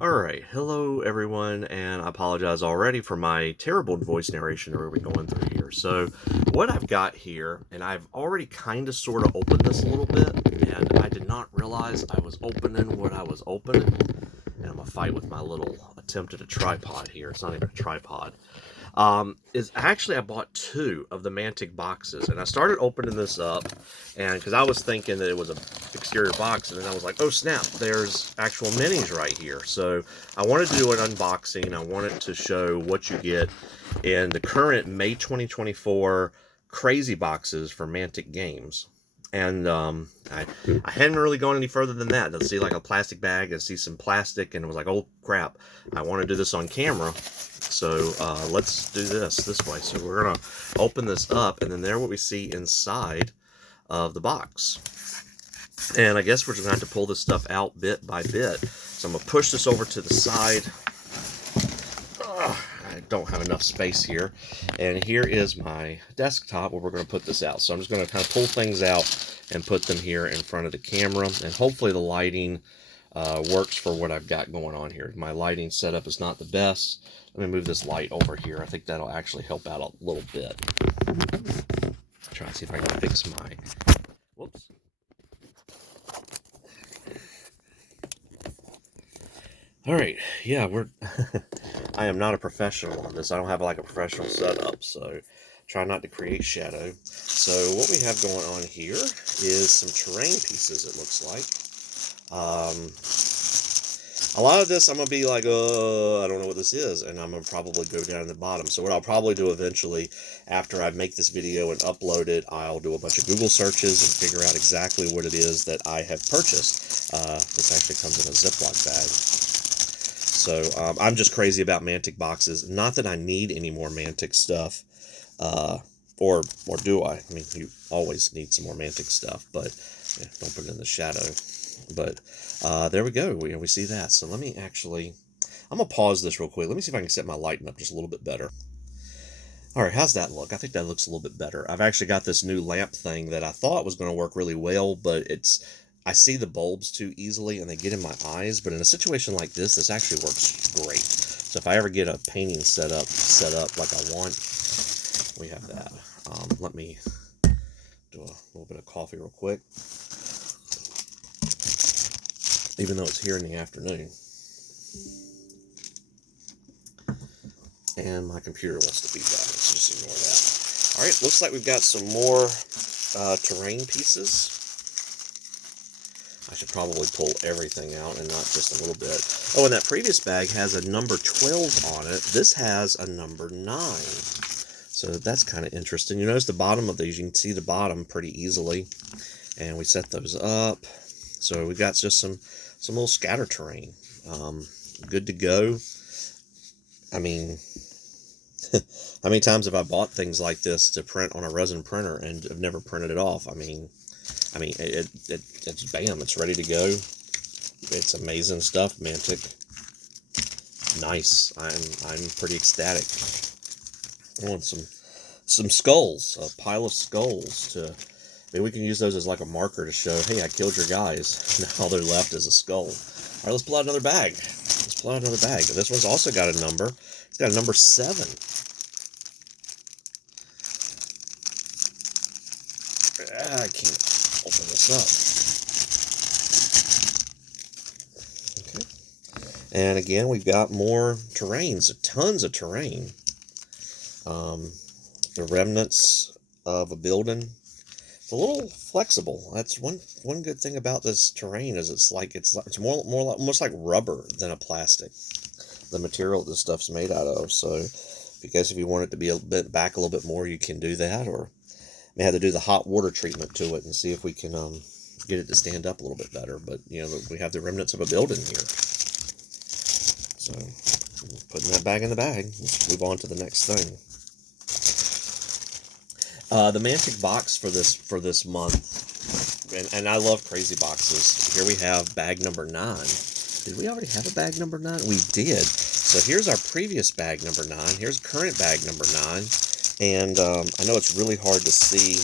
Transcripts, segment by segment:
Alright, hello everyone, and I apologize already for my terrible voice narration that we're going through here. So, what I've got here, and I've already kind of sort of opened this a little bit, and I did not realize I was opening what I was opening. And I'm gonna fight with my little attempt at a tripod here. It's not even a tripod. Is actually I bought two of the Mantic boxes, and I started opening this up, and because I was thinking that it was a exterior box, and then I was like, oh snap, there's actual minis right here. So I wanted to do an unboxing. I wanted to show what you get in the current May 2024 crazy boxes for Mantic Games. And I hadn't really gone any further than that. To see like a plastic bag and see some plastic, and it was like, oh crap, I want to do this on camera. So let's do this way. So we're gonna open this up, and then there what we see inside of the box. And I guess we're just gonna have to pull this stuff out bit by bit. So I'm gonna push this over to the side. I don't have enough space here. And here is my desktop where we're gonna put this out. So I'm just gonna kind of pull things out and put them here in front of the camera. And hopefully the lighting works for what I've got going on here. My lighting setup is not the best. Let me move this light over here. I think that'll actually help out a little bit. Try to see if I can fix my... Whoops. All right, yeah, we're... I am not a professional on this. I don't have like a professional setup, so try not to create shadow. So what we have going on here is some terrain pieces, it looks like. A lot of this I'm going to be like, I don't know what this is, and I'm going to probably go down to the bottom. So what I'll probably do eventually, after I make this video and upload it, I'll do a bunch of Google searches and figure out exactly what it is that I have purchased. This actually comes in a Ziploc bag. So I'm just crazy about Mantic boxes. Not that I need any more Mantic stuff, or do I? I mean, you always need some more Mantic stuff, but yeah, don't put it in the shadow. But there we go. We see that. So let me actually, I'm going to pause this real quick. Let me see if I can set my lighting up just a little bit better. All right, how's that look? I think that looks a little bit better. I've actually got this new lamp thing that I thought was going to work really well, but I see the bulbs too easily and they get in my eyes. But in a situation like this actually works great. So if I ever get a painting set up like I want, we have that. Let me do a little bit of coffee real quick. Even though it's here in the afternoon. And my computer wants to be back. Let's just ignore that. Alright, looks like we've got some more terrain pieces. I should probably pull everything out and not just a little bit. Oh, and that previous bag has a number 12 on it. This has a number 9. So that's kind of interesting. You notice the bottom of these, you can see the bottom pretty easily. And we set those up. So we've got just some little scatter terrain. Good to go. I mean, how many times have I bought things like this to print on a resin printer and have never printed it off? I mean, it's bam, it's ready to go. It's amazing stuff, Mantic. Nice. I'm pretty ecstatic. I want some skulls, a pile of skulls to. Maybe we can use those as like a marker to show, hey, I killed your guys. Now all they're left is a skull. All right, let's pull out another bag. Let's pull out another bag. This one's also got a number. It's got a number 7. I can't open this up. Okay. And again, we've got more terrains, tons of terrain. The remnants of a building. It's a little flexible. That's one good thing about this terrain is it's more like, almost like rubber than a plastic. The material this stuff's made out of. So, because if you want it to be a bit back a little bit more, you can do that, or may have to do the hot water treatment to it and see if we can get it to stand up a little bit better. But you know, we have the remnants of a building here. So, putting that bag in the bag. Let's move on to the next thing. The Mantic box for this month, and I love crazy boxes. Here we have bag number 9. Did we already have a bag number 9? We did. So here's our previous bag number 9. Here's current bag number 9. And I know it's really hard to see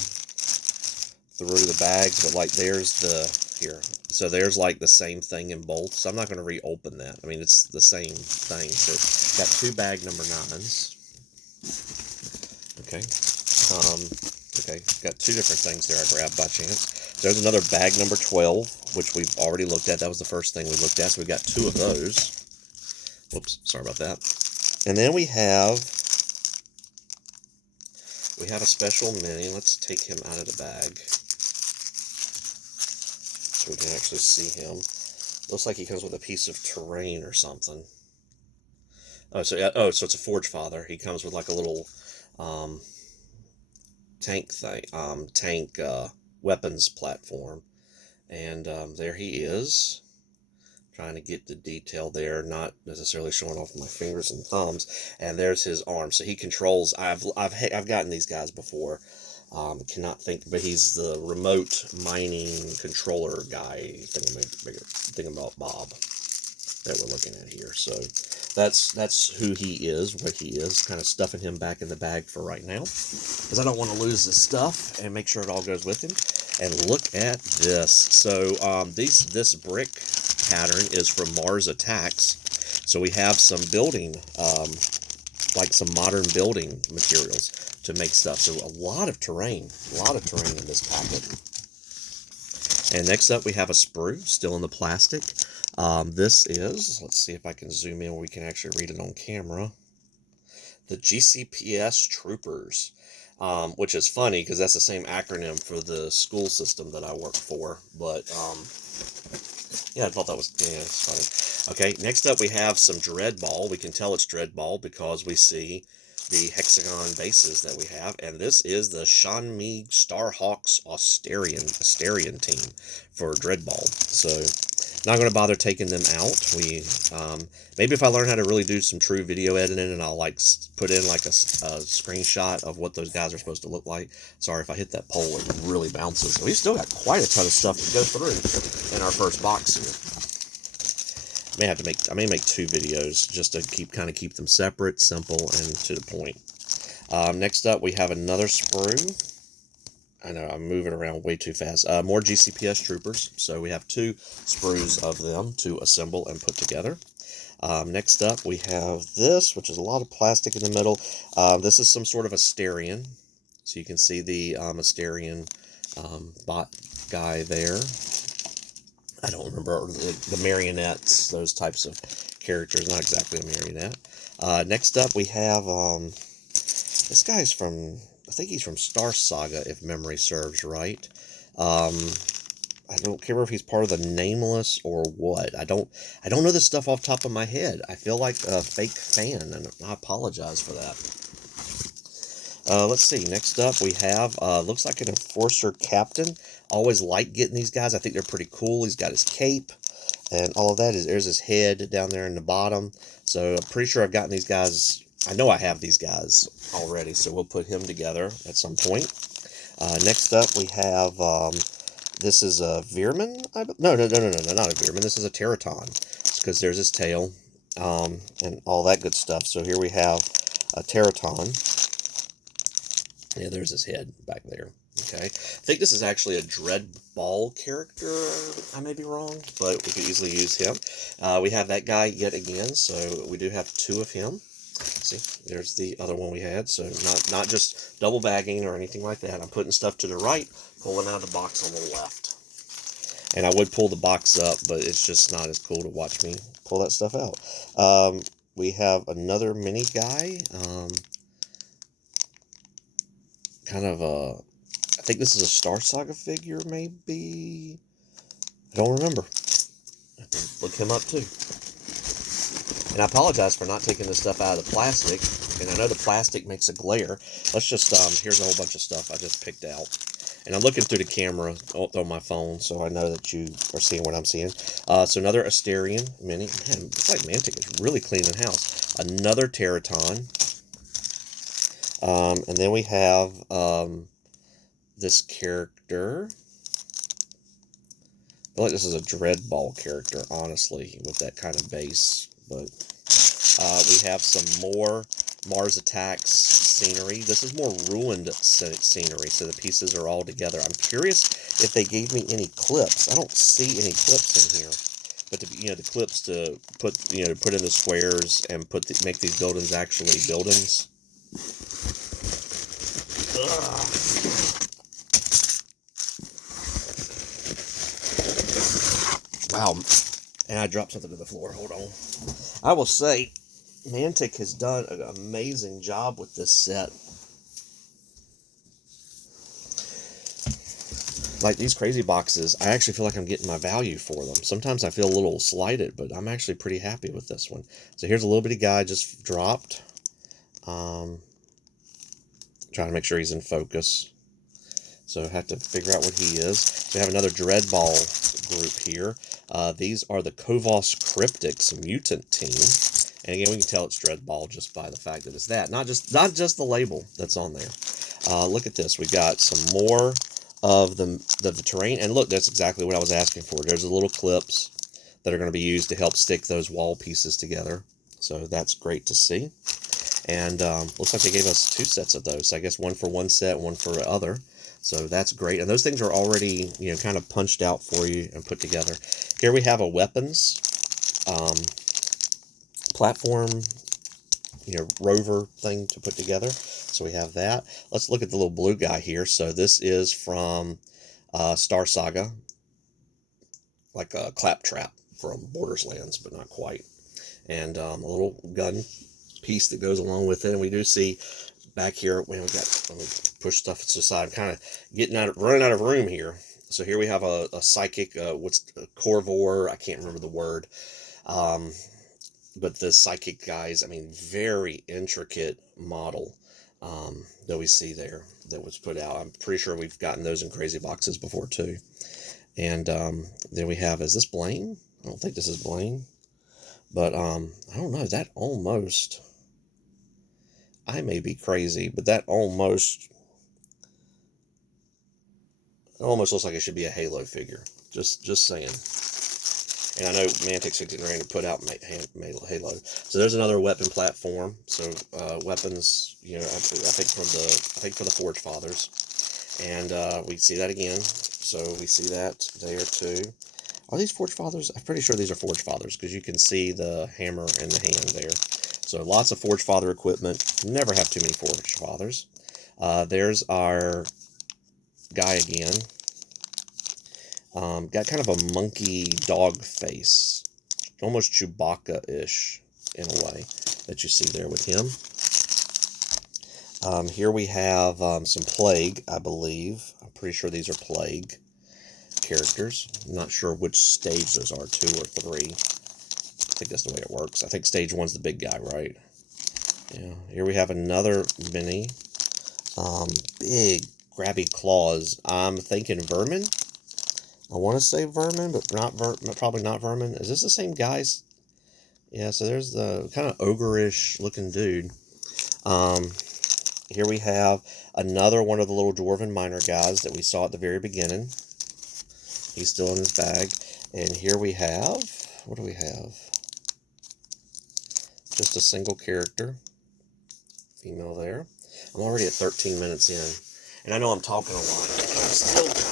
through the bags, but like there's the, here, So there's like the same thing in both. So I'm not going to reopen that. I mean, it's the same thing. So got 2 bag number 9s. Okay. Okay, got 2 different things there I grabbed by chance. There's another bag number 12, which we've already looked at. That was the first thing we looked at. So we got 2 of those. Whoops, sorry about that. And then we have a special mini. Let's take him out of the bag so we can actually see him. Looks like he comes with a piece of terrain or something. Oh, so it's a Forge Father. He comes with like a little tank thing, weapons platform, and there he is. Trying to get the detail there, not necessarily showing off my fingers and thumbs. And there's his arm. So he controls. I've gotten these guys before. Cannot think, but he's the remote mining controller guy. Thinking about Bob that we're looking at here. So that's who he is, what he is. Kind of stuffing him back in the bag for right now, because I don't want to lose this stuff, and make sure it all goes with him. And look at this. So this brick pattern is from Mars Attacks. So we have some building, like some modern building materials to make stuff. So a lot of terrain in this packet. And next up we have a sprue, still in the plastic. This is, let's see if I can zoom in where we can actually read it on camera. The GCPS Troopers, which is funny because that's the same acronym for the school system that I work for. But yeah, I thought that was, yeah, it's funny. Okay, next up we have some Dreadball. We can tell it's Dreadball because we see the hexagon bases that we have, and this is the Shanmi Starhawks Asterian team for Dreadball. So not going to bother taking them out. We maybe if I learn how to really do some true video editing, and I'll like put in like a screenshot of what those guys are supposed to look like. Sorry if I hit that pole, it really bounces. We've still got quite a ton of stuff to go through in our first box here. I may make 2 videos just to keep them separate, simple, and to the point. Next up, we have another sprue. I know I'm moving around way too fast. More GCPS Troopers. So we have 2 sprues of them to assemble and put together. Next up, we have this, which is a lot of plastic in the middle. This is some sort of Asterian. So you can see the Asterian bot guy there. I don't remember the marionettes, those types of characters. Not exactly a marionette. Next up, we have this guy's from, I think he's from Star Saga, if memory serves right. I don't care if he's part of the Nameless or what. I don't know this stuff off the top of my head. I feel like a fake fan, and I apologize for that. Let's see. Next up, we have looks like an Enforcer Captain. Always like getting these guys. I think they're pretty cool. He's got his cape and all of that. There's his head down there in the bottom. So I'm pretty sure I've gotten these guys. I know I have these guys already, so we'll put him together at some point. Next up, we have this is a Veerman. No, not a Veerman. This is a Teraton. It's because there's his tail and all that good stuff. So here we have a Teraton. Yeah, there's his head back there. Okay, I think this is actually a Dreadball character. I may be wrong, but we could easily use him. We have that guy yet again, so we do have 2 of him. See, there's the other one we had. So not just double bagging or anything like that. I'm putting stuff to the right, pulling out of the box on the left. And I would pull the box up, but it's just not as cool to watch me pull that stuff out. We have another mini guy. Kind of a, I think this is a Star Saga figure, maybe. I don't remember. I have to look him up too. And I apologize for not taking this stuff out of the plastic. And I know the plastic makes a glare. Let's just, here's a whole bunch of stuff I just picked out. And I'm looking through the camera on my phone, so I know that you are seeing what I'm seeing. So another Asterian mini. Man, it's like Mantic is really cleaning house. Another Teraton. And then we have this character. I feel like this is a Dreadball character, honestly, with that kind of base. But we have some more Mars Attacks scenery. This is more ruined scenery, so the pieces are all together. I'm curious if they gave me any clips. I don't see any clips in here. But the clips to put put in the squares and make these buildings actually buildings. Ugh. Wow, and I dropped something to the floor. Hold on. I will say, Mantic has done an amazing job with this set. Like these crazy boxes, I actually feel like I'm getting my value for them. Sometimes I feel a little slighted, but I'm actually pretty happy with this one. So here's a little bitty guy just dropped. Trying to make sure he's in focus. So I have to figure out what he is. We have another Dreadball group here. These are the Kovos Cryptics Mutant Team. And again, we can tell it's Dreadball just by the fact that it's that. Not just the label that's on there. Look at this. We got some more of the terrain. And look, that's exactly what I was asking for. There's the little clips that are going to be used to help stick those wall pieces together. So that's great to see. And looks like they gave us 2 sets of those. So I guess one for one set, one for the other. So that's great. And those things are already, kind of punched out for you and put together. Here we have a weapons platform, rover thing to put together. So we have that. Let's look at the little blue guy here. So this is from Star Saga, like a claptrap from Borderlands, but not quite. And a little gun piece that goes along with it. And we do see back here, let me push stuff to the side, kind of running out of room here. So here we have a psychic, Corvor, I can't remember the word. But the psychic guys, very intricate model that we see there that was put out. I'm pretty sure we've gotten those in crazy boxes before too. And then we have, is this Blaine? I don't think this is Blaine. But I don't know, that almost, I may be crazy, but that almost looks like it should be a Halo figure. Just saying. And I know Mantic's getting ready to put out Halo. So there's another weapon platform. So weapons, I think for the Forge Fathers. And we see that again. So we see that there too. Are these Forge Fathers? I'm pretty sure these are Forge Fathers because you can see the hammer and the hand there. So lots of Forge Father equipment. Never have too many Forge Fathers. There's our guy again. Got kind of a monkey dog face. Almost Chewbacca-ish in a way that you see there with him. Here we have some Plague, I believe. I'm pretty sure these are Plague characters. I'm not sure which stage those are, 2 or 3. I think that's the way it works. I think stage 1's the big guy, right? Yeah. Here we have another mini. Big grabby claws. I'm thinking Vermin. I want to say Vermin, but probably not Vermin. Is this the same guys? Yeah, so there's the kind of ogre-ish looking dude. Here we have another one of the little Dwarven miner guys that we saw at the very beginning. He's still in his bag. And here we have, what do we have? Just a single character. Female there. I'm already at 13 minutes in. And I know I'm talking a lot, but I've still got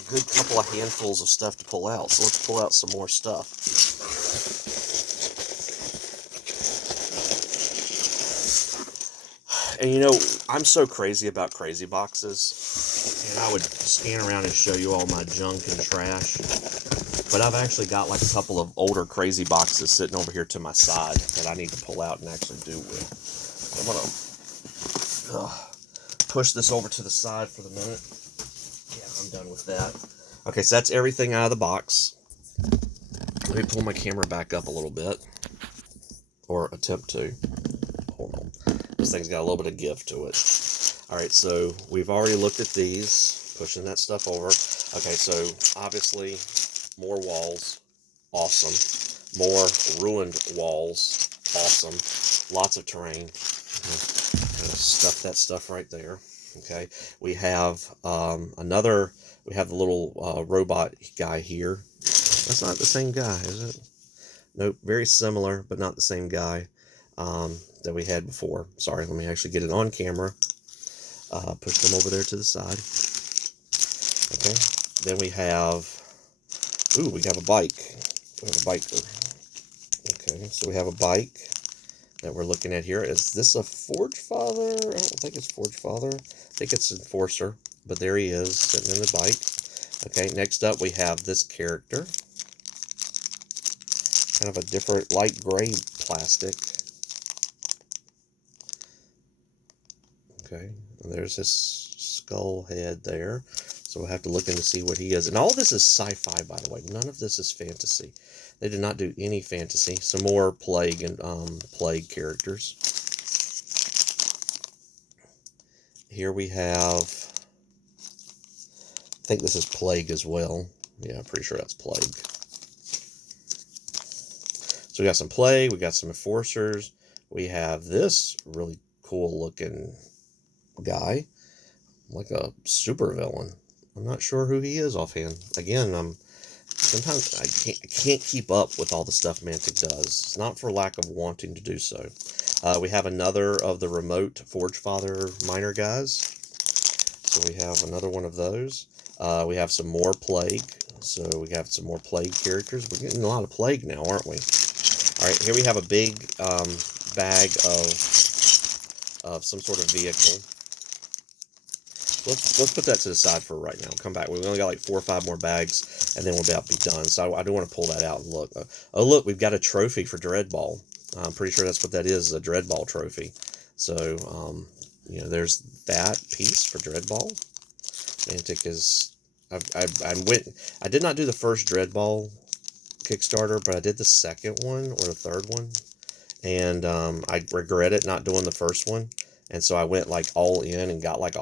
a good couple of handfuls of stuff to pull out. So let's pull out some more stuff. And I'm so crazy about crazy boxes. And I would scan around and show you all my junk and trash. But I've actually got like a couple of older crazy boxes sitting over here to my side that I need to pull out and actually do with. I'm going to push this over to the side for the minute. Yeah, I'm done with that. Okay, so that's everything out of the box. Let me pull my camera back up a little bit. Or attempt to. Hold on. This thing's got a little bit of give to it. Alright, so we've already looked at these. Pushing that stuff over. Okay, so obviously more walls. Awesome. More ruined walls. Awesome. Lots of terrain. Kind of stuff that stuff right there. Okay, we have we have the little robot guy here. That's not the same guy, is it? Nope, very similar, but not the same guy that we had before. Sorry, let me actually get it on camera. Push them over there to the side. Okay, Then we have, ooh, we have a bike. We have a biker. Okay, so we have a bike that we're looking at here. Is this a Forge Father? I don't think it's Forge Father. I think it's Enforcer, but there he is sitting in the bike. Okay, next up we have this character. Kind of a different light gray plastic. Okay, and there's his skull head there. So we'll have to look in to see what he is. And all this is sci-fi, by the way. None of this is fantasy. They did not do any fantasy. Some more Plague and Plague characters. Here we have, I think this is Plague as well. Yeah, I'm pretty sure that's Plague. So we got some Plague, we got some Enforcers. We have this really cool looking guy, like a super villain. I'm not sure who he is offhand. Again, sometimes I can't keep up with all the stuff Mantic does. It's not for lack of wanting to do so. We have another of the remote Forge Father minor guys. So we have another one of those. We have some more Plague. So we have some more Plague characters. We're getting a lot of Plague now, aren't we? All right, here we have a big bag of some sort of vehicle. Let's put that to the side for right now. Come back. We've only got like 4 or 5 more bags, and then we'll be about to be done. So I do want to pull that out and look. Oh, look, we've got a trophy for Dreadball. I'm pretty sure that's what that is, a Dreadball trophy. So, you know, there's that piece for Dreadball. Mantic is... I did not do the first Dreadball Kickstarter, but I did the second one or the third one. And I regret it not doing the first one. And so I went like all in and got like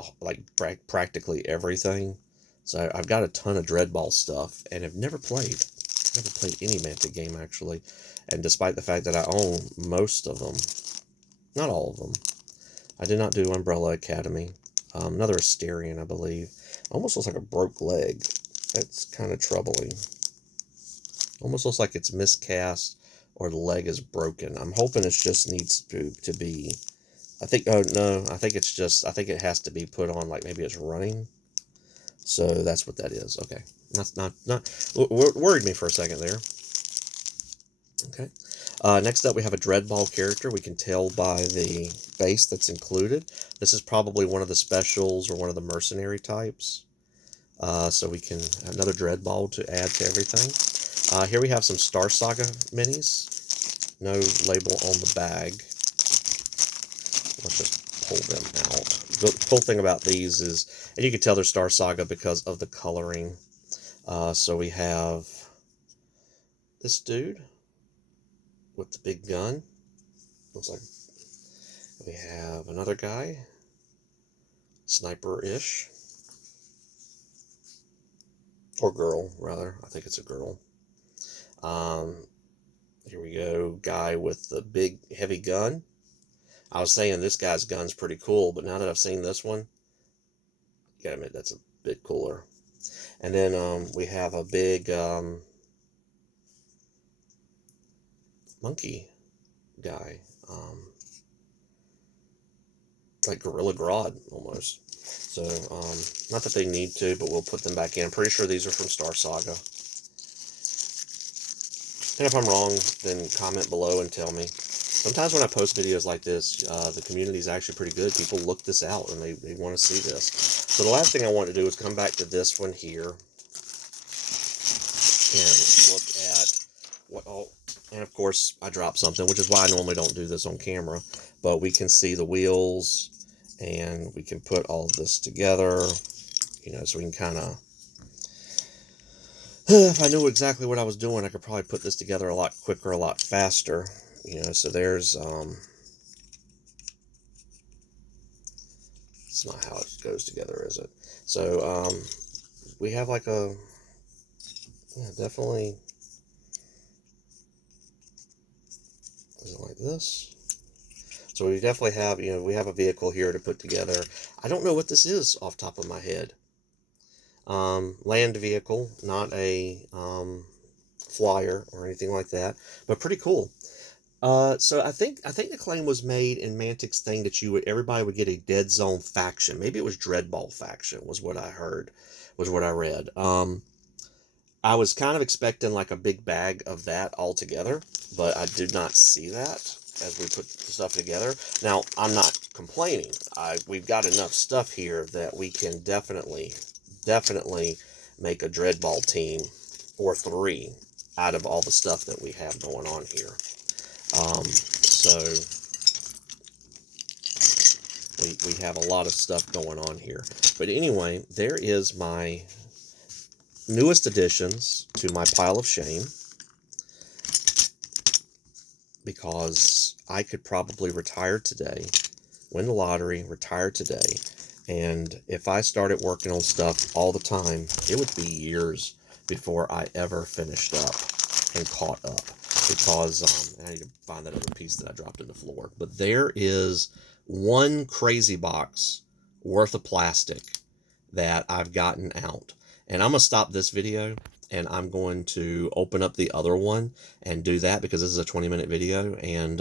practically everything. So I've got a ton of Dreadball stuff and have never played any Mantic game actually. And despite the fact that I own most of them, not all of them, I did not do Umbrella Academy. Another Asterion, I believe. Almost looks like a broke leg. That's kind of troubling. Almost looks like it's miscast or the leg is broken. I'm hoping it just needs to be... I think, oh no, I think it's just, I think it has to be put on, like maybe it's running. So that's what that is. Okay. That's not worried me for a second there. Okay. Next up, we have a Dreadball character. We can tell by the base that's included. This is probably one of the specials or one of the mercenary types. So we can, another Dreadball to add to everything. Here we have some Star Saga minis. No label on the bag. Let's just pull them out. The cool thing about these is, and you can tell they're Star Saga because of the coloring. So we have this dude with the big gun. Looks like we have another guy, sniper-ish, or girl rather. I think it's a girl. Here we go, guy with the big heavy gun. I was saying this guy's gun's pretty cool, but now that I've seen this one, you gotta admit that's a bit cooler. And then we have a big monkey guy, like Gorilla Grodd almost. So not that they need to, but we'll put them back in. I'm pretty sure these are from Star Saga. And if I'm wrong, then comment below and tell me. Sometimes when I post videos like this, the community is actually pretty good. People look this out and they want to see this. So the last thing I want to do is come back to this one here and look at what all... And of course, I dropped something, which is why I normally don't do this on camera. But we can see the wheels, and we can put all of this together, you know, so we can kind of... If I knew exactly what I was doing, I could probably put this together a lot quicker, a lot faster. You know, so there's, it's not how it goes together, is it? So, we have like a, yeah, definitely, is it like this? So we definitely have, you know, we have a vehicle here to put together. I don't know what this is off the top of my head. Land vehicle, not a, flyer or anything like that, but pretty cool. So I think the claim was made in Mantic's thing that everybody would get a Dead Zone faction. Maybe it was Dreadball faction was what I heard, was what I read. I was kind of expecting like a big bag of that all together, but I did not see that as we put the stuff together. Now, I'm not complaining. We've got enough stuff here that we can definitely make a Dreadball team or three out of all the stuff that we have going on here. So we have a lot of stuff going on here. But anyway, there is my newest additions to my pile of shame, because I could probably retire today, win the lottery, retire today, and if I started working on stuff all the time, it would be years before I ever finished up and caught up, because and I need to find that other piece that I dropped in the floor. But there is one crazy box worth of plastic that I've gotten out, and I'm gonna stop this video and I'm going to open up the other one and do that, because this is a 20-minute video, and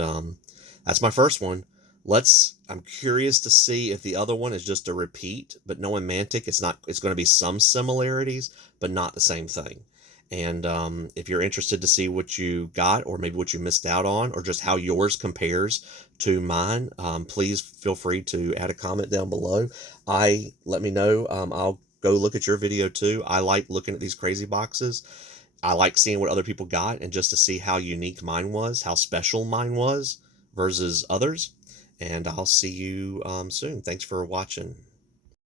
that's my first one. I'm curious to see if the other one is just a repeat, but knowing Mantic, it's going to be some similarities, but not the same thing. And if you're interested to see what you got, or maybe what you missed out on, or just how yours compares to mine, please feel free to add a comment down below. Let me know. I'll go look at your video too. I like looking at these crazy boxes. I like seeing what other people got, and just to see how unique mine was, how special mine was versus others. And I'll see you soon. Thanks for watching.